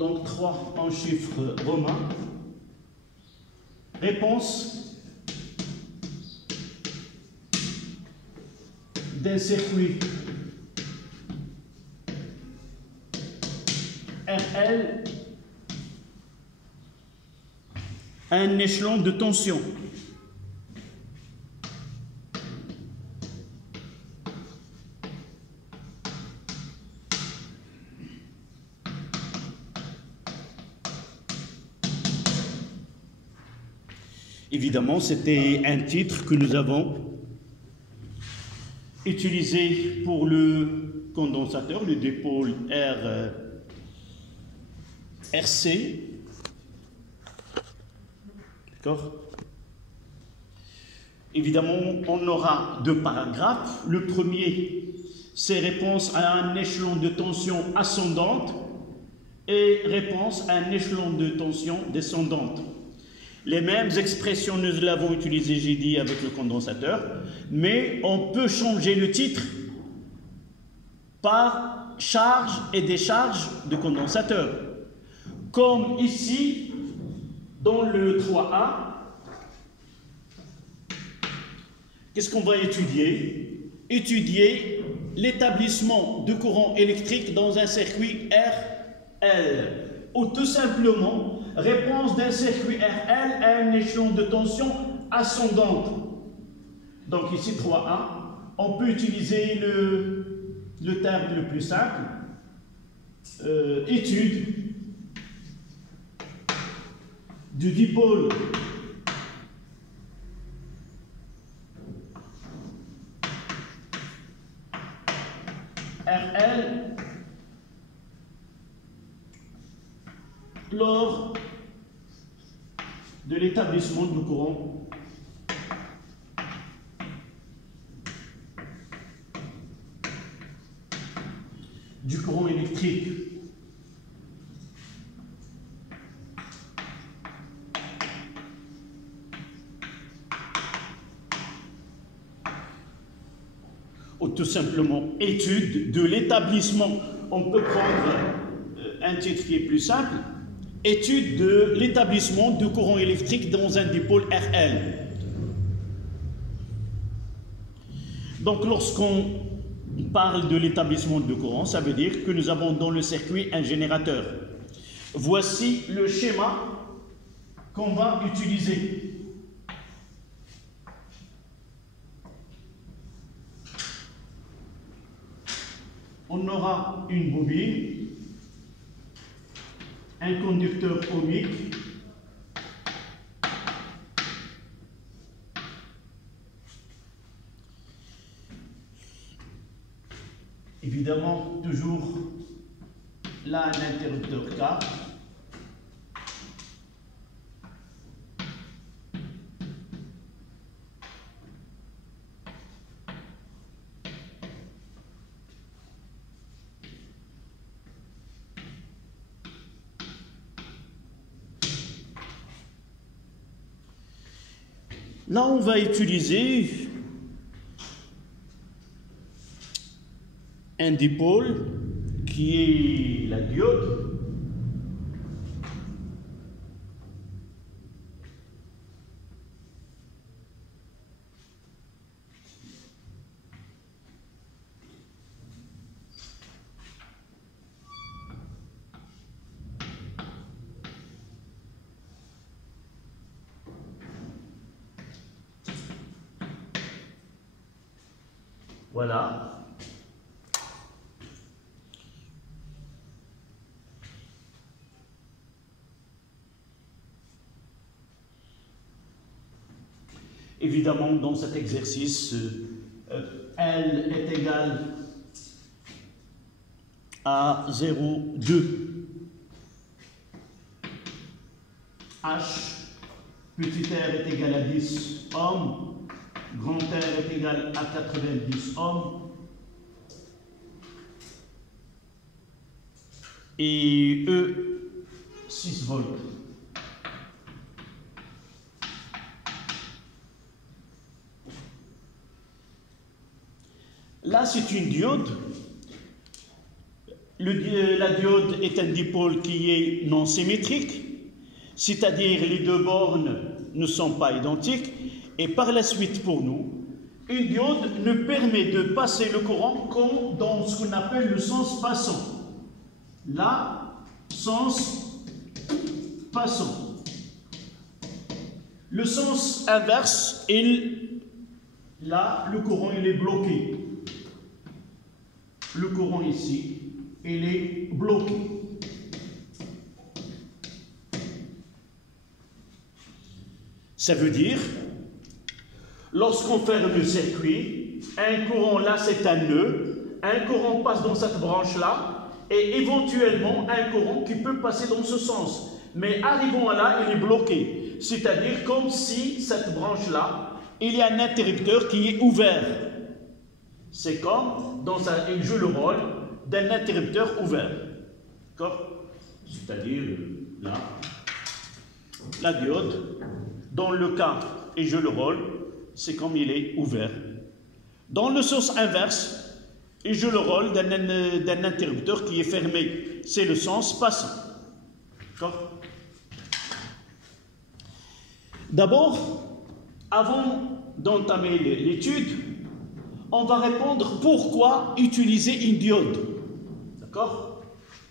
Donc 3 en chiffre romain. Réponse d'un circuit RL à un échelon de tension. Évidemment, c'était un titre que nous avons utilisé pour le condensateur, le dipôle RC. D'accord? Évidemment, on aura deux paragraphes. Le premier, c'est réponse à un échelon de tension ascendante et réponse à un échelon de tension descendante. Les mêmes expressions, nous l'avons utilisées, j'ai dit, avec le condensateur, mais on peut changer le titre par charge et décharge de condensateur. Comme ici, dans le 3A, qu'est-ce qu'on va étudier? Étudier l'établissement de courant électrique dans un circuit RL. Ou tout simplement, réponse d'un circuit RL à un échelon de tension ascendante. Donc ici 3A, on peut utiliser le terme le plus simple, étude du dipôle RL lors de l'établissement du courant électrique. Ou tout simplement étude de l'établissement. On peut prendre un titre qui est plus simple. Étude de l'établissement de courant électrique dans un dipôle RL. Donc, lorsqu'on parle de l'établissement de courant, ça veut dire que nous avons dans le circuit un générateur. Voici le schéma qu'on va utiliser. On aura une bobine, un conducteur ohmique, évidemment toujours là un interrupteur K, là on va utiliser un dipôle qui est la diode. Voilà. Évidemment, dans cet exercice, L est égal à 0,2. H, petit r est égal à 10 ohms. Grand R est égal à 90 ohms. Et E, 6 volts. Là, c'est une diode. La diode est un dipôle qui est non symétrique, c'est-à-dire les deux bornes ne sont pas identiques. Et par la suite, pour nous, une diode ne permet de passer le courant qu'en dans ce qu'on appelle le sens passant. Là, sens passant. Le sens inverse, là, le courant il est bloqué. Le courant ici, il est bloqué. Ça veut dire, lorsqu'on ferme le circuit, un courant là c'est un nœud, un courant passe dans cette branche-là, et éventuellement un courant qui peut passer dans ce sens. Mais arrivant là, il est bloqué. C'est-à-dire comme si cette branche-là, il y a un interrupteur qui est ouvert. C'est comme, il joue le rôle d'un interrupteur ouvert. D'accord? C'est-à-dire, là, la diode, dans le cas, il joue le rôle, c'est comme il est ouvert. Dans le sens inverse, il joue le rôle d'un interrupteur qui est fermé. C'est le sens passant. D'accord? D'abord, avant d'entamer l'étude, on va répondre pourquoi utiliser une diode. D'accord?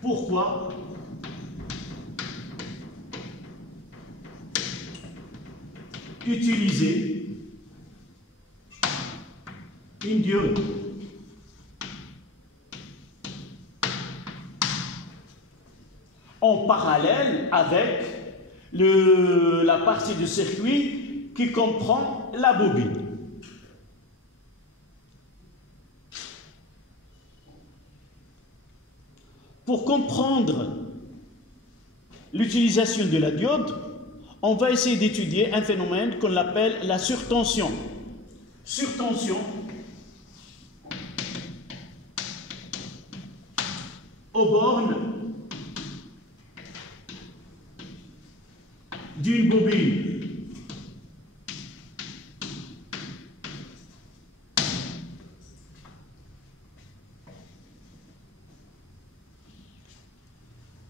Pourquoi utiliser une diode? En parallèle avec la partie du circuit qui comprend la bobine. Pour comprendre l'utilisation de la diode, on va essayer d'étudier un phénomène qu'on appelle la surtension. Surtension aux bornes d'une bobine.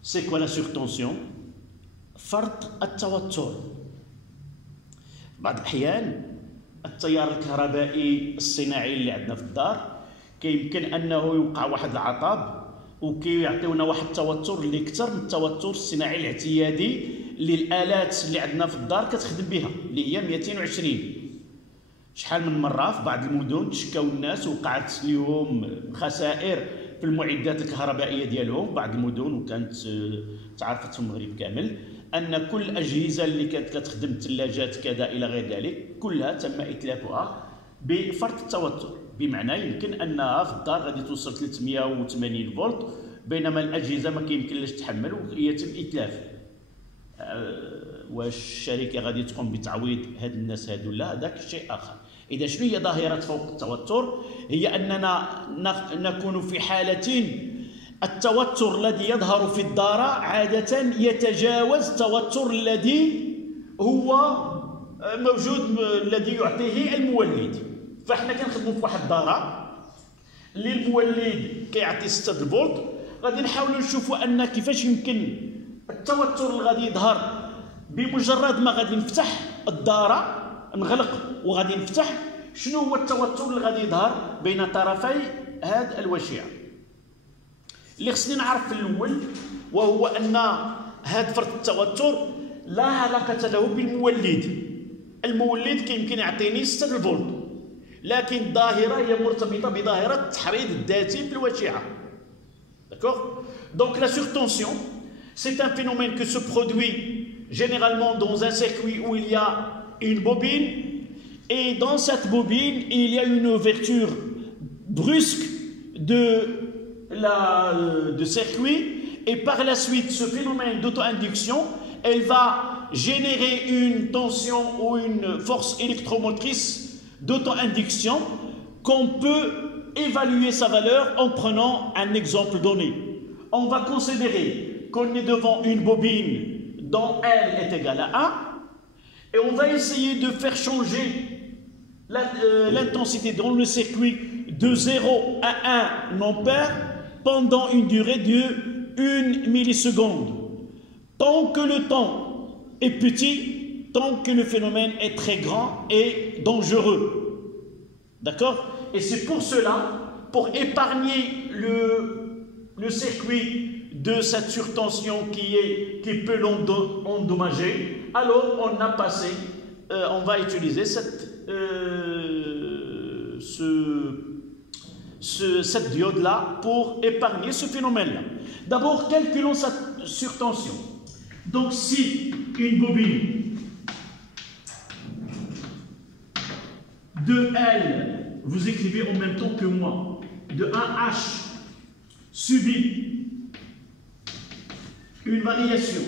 C'est quoi la surtension؟ فرط التوتر. بعض الأحيان التيار الكهربائي الصناعي اللي عندنا في الدار كيمكن أنه يوقع واحد العطب وكيعطيونا واحد التوتر اللي أكثر من التوتر الصناعي الاعتيادي للآلات اللي عندنا في الدار كتخدم بها اللي هي 220. شحال من مرة في بعض المدن تشكاو الناس وقعت لهم خسائر في المعدات الكهربائية ديالهم بعض المدن وكانت تعرفت في المغرب كامل أن كل الأجهزة اللي كانت كتخدم الثلاجات كذا إلى غير ذلك كلها تم إتلافها بفرط التوتر، بمعنى يمكن أنها في الدار غادي توصل 380 فولت بينما الأجهزة ما كيمكنلاش تحمل ويتم إتلافها. واش الشركة غادي تقوم بتعويض هاد الناس هادو؟ لا، هذاك شيء آخر. إذا شنو هي ظاهرة فوق التوتر؟ هي أننا نكون في حالة التوتر الذي يظهر في الدارة عادة يتجاوز التوتر الذي هو موجود الذي يعطيه المولد. فاحنا كنخدموا في واحد الدارة اللي المولد كيعطي 6 فولت، غادي نحاولوا نشوفوا أن كيفاش يمكن التوتر اللي غادي يظهر بمجرد ما غادي نفتح الدارة نغلق وغادي نفتح، شنو هو التوتر اللي غادي يظهر بين طرفي هاد الوشيعة. اللي خصني نعرف في الأول وهو أن هاد فرط التوتر لا علاقة له بالمولد. المولد كيمكن يعطيني 6 فولت، لكن الظاهرة هي مرتبطة بظاهرة التحريض الذاتي في الوشيعة. D'accord? Donc la surtension, c'est un phénomène qui se produit généralement dans un circuit où il y a une bobine, et dans cette bobine, il y a une ouverture brusque de circuit, et par la suite, ce phénomène d'auto-induction, elle va générer une tension ou une force électromotrice d'auto-induction qu'on peut évaluer sa valeur en prenant un exemple donné. On va considérer qu'on est devant une bobine dont L est égale à 1, et on va essayer de faire changer l'intensité dans le circuit de 0 à 1 ampère pendant une durée de 1 milliseconde. Tant que le temps est petit, tant que le phénomène est très grand et dangereux. D'accord? Et c'est pour cela, pour épargner le circuit de cette surtension qui peut l'endommager, alors on va utiliser cette diode-là pour épargner ce phénomène-là. D'abord, calculons sa surtension. Donc, si une bobine de L, vous écrivez en même temps que moi, de 1H subit une variation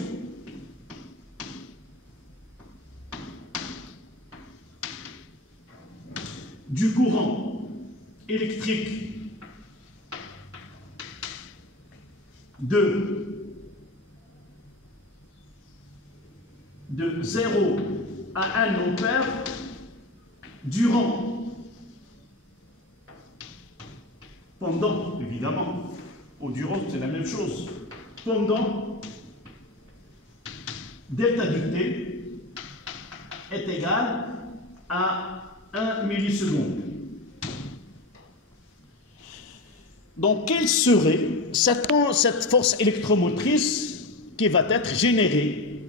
du courant électrique de 0 à 1 ampère pendant, évidemment, au durant c'est la même chose, pendant delta de T est égal à 1 milliseconde. Donc, quelle serait cette force électromotrice qui va être générée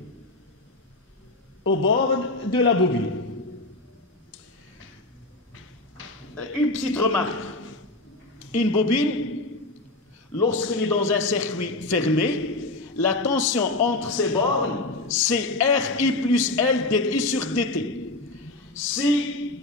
au bord de la bobine? Une petite remarque. Une bobine, lorsqu'elle est dans un circuit fermé, la tension entre ses bornes, c'est RI plus L dI sur dt. Si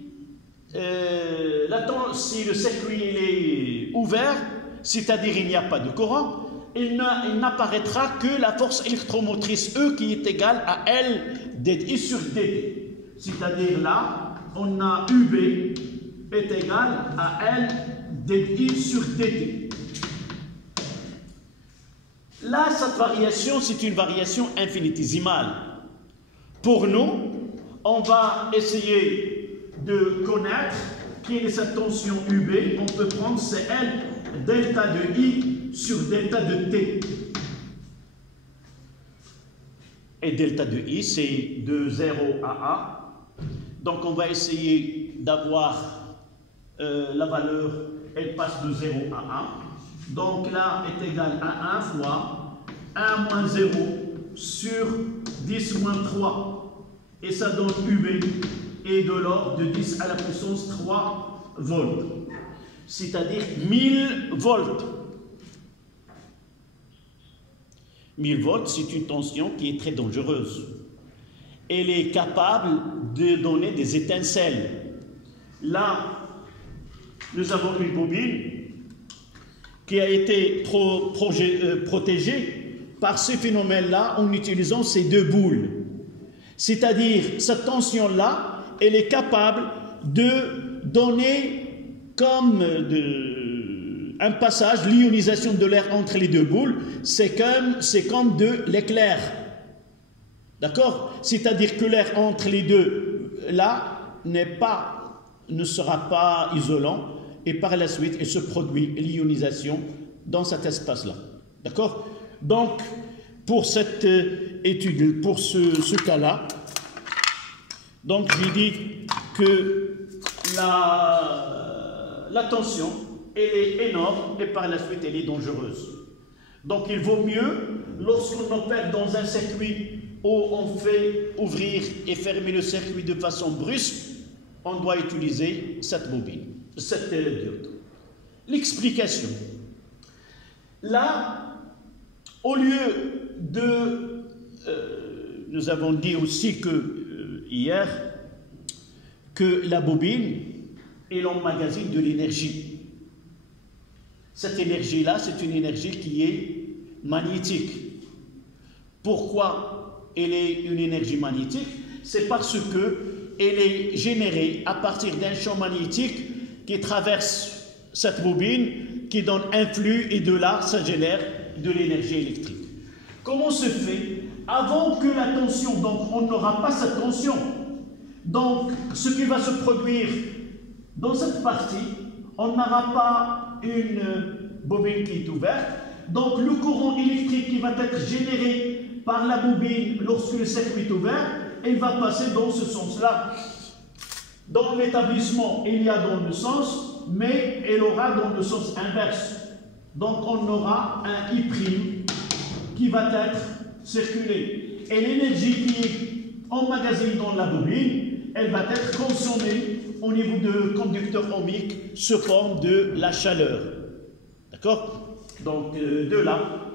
le circuit est ouvert, c'est-à-dire il n'y a pas de courant, il n'apparaîtra que la force électromotrice E qui est égale à L dI sur dt. C'est-à-dire là, on a UB est égal à L dI sur dt. Là, cette variation, c'est une variation infinitésimale. Pour nous, on va essayer de connaître quelle est cette tension UB. On peut prendre c'est L delta de I sur delta de T. Et delta de I, c'est de 0 à 1. Donc, on va essayer d'avoir la valeur, elle passe de 0 à 1. Donc là est égal à 1 fois 1 moins 0 sur 10 moins 3. Et ça donne UB et de l'ordre de 10 à la puissance 3 volts. C'est-à-dire 1000 volts. 1000 volts, c'est une tension qui est très dangereuse. Elle est capable de donner des étincelles. Là, nous avons une bobine qui a été protégée par ce phénomène-là en utilisant ces deux boules. C'est-à-dire, cette tension-là, elle est capable de donner comme un passage, l'ionisation de l'air entre les deux boules, c'est comme de l'éclair. D'accord? C'est-à-dire que l'air entre les deux, là, ne sera pas isolant, et par la suite, il se produit l'ionisation dans cet espace-là. D'accord? Donc, pour cette étude, pour ce cas-là, donc j'ai dit que la tension, elle est énorme et par la suite, elle est dangereuse. Donc, il vaut mieux, lorsqu'on opère dans un circuit où on fait ouvrir et fermer le circuit de façon brusque, on doit utiliser cette bobine, cette diode. L'explication. Là, au lieu de... nous avons dit aussi que hier que la bobine, elle emmagasine de l'énergie. Cette énergie-là, c'est une énergie qui est magnétique. Pourquoi elle est une énergie magnétique? C'est parce que elle est générée à partir d'un champ magnétique qui traverse cette bobine, qui donne un flux, et de là, ça génère de l'énergie électrique. Comment se fait? Avant que la tension, donc on n'aura pas cette tension. Donc, ce qui va se produire dans cette partie, on n'aura pas une bobine qui est ouverte. Donc le courant électrique qui va être généré par la bobine lorsque le circuit est ouvert, il va passer dans ce sens-là. Dans l'établissement, il y a dans le sens, mais il aura dans le sens inverse. Donc on aura un I' qui va être circulé. Et l'énergie qui est emmagasinée dans la bobine, elle va être consommée au niveau de conducteur ohmique sous forme de la chaleur. D'accord? Donc de là,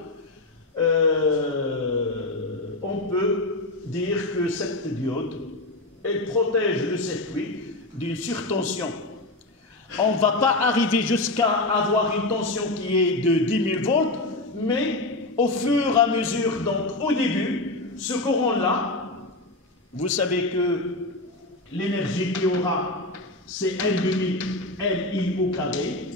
on peut dire que cette diode, elle protège le circuit d'une surtension. On ne va pas arriver jusqu'à avoir une tension qui est de 10 000 volts, mais au fur et à mesure, donc au début, ce courant-là, vous savez que l'énergie qu'il y aura, c'est N demi Li au carré,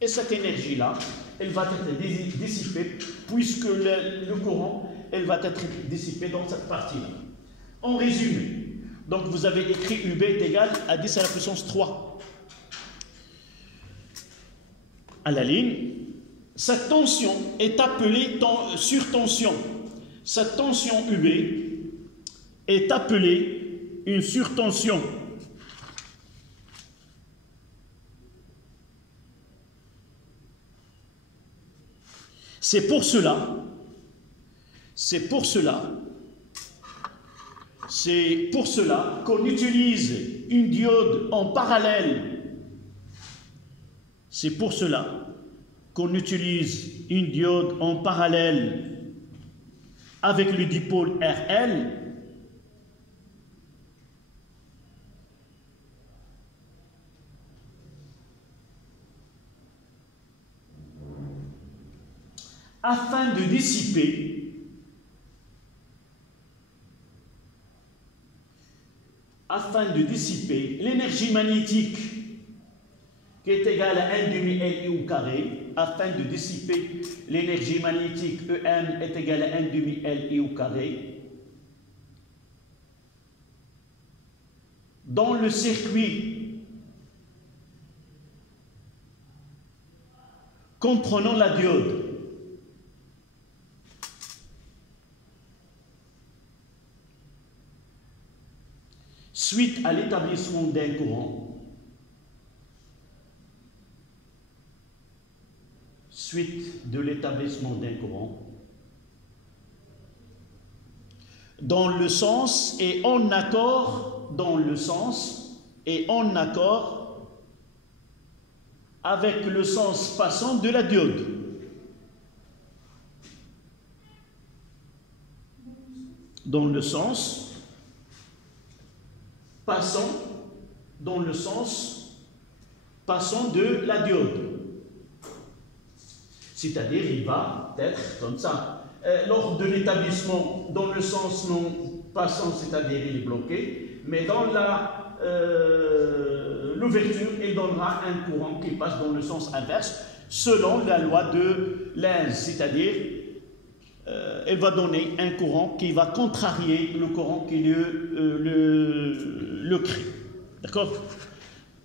et cette énergie-là, elle va être dissipée, puisque le courant, elle va être dissipée dans cette partie-là. En résumé, donc vous avez écrit UB est égal à 10 à la puissance 3. À la ligne, cette tension est appelée surtension. Cette tension UB est appelée une surtension. C'est pour cela qu'on utilise une diode en parallèle. C'est pour cela qu'on utilise une diode en parallèle avec le dipôle RL afin de dissiper l'énergie magnétique qui est égale à N demi Li au carré, afin de dissiper l'énergie magnétique EM est égale à N demi Li au carré, dans le circuit comprenant la diode. Suite à l'établissement d'un courant, dans le sens et en accord, avec le sens passant de la diode. Dans le sens passant de la diode. C'est-à-dire, il va être comme ça. Lors de l'établissement, dans le sens non passant, c'est-à-dire il est bloqué, mais dans l'ouverture, il donnera un courant qui passe dans le sens inverse, selon la loi de Lenz, c'est-à-dire elle va donner un courant qui va contrarier le courant qui le crée. D'accord?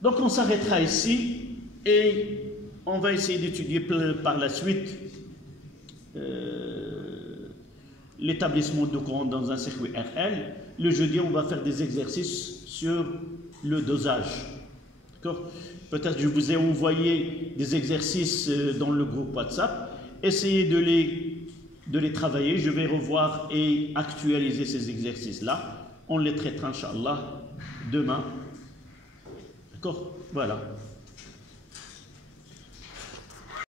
Donc on s'arrêtera ici et on va essayer d'étudier par la suite l'établissement de courant dans un circuit RL. Le jeudi, on va faire des exercices sur le dosage. D'accord? Peut-être je vous ai envoyé des exercices dans le groupe WhatsApp. Essayez de les travailler. Je vais revoir et actualiser ces exercices-là. On les traitera, Inch'Allah, demain. D'accord? Voilà.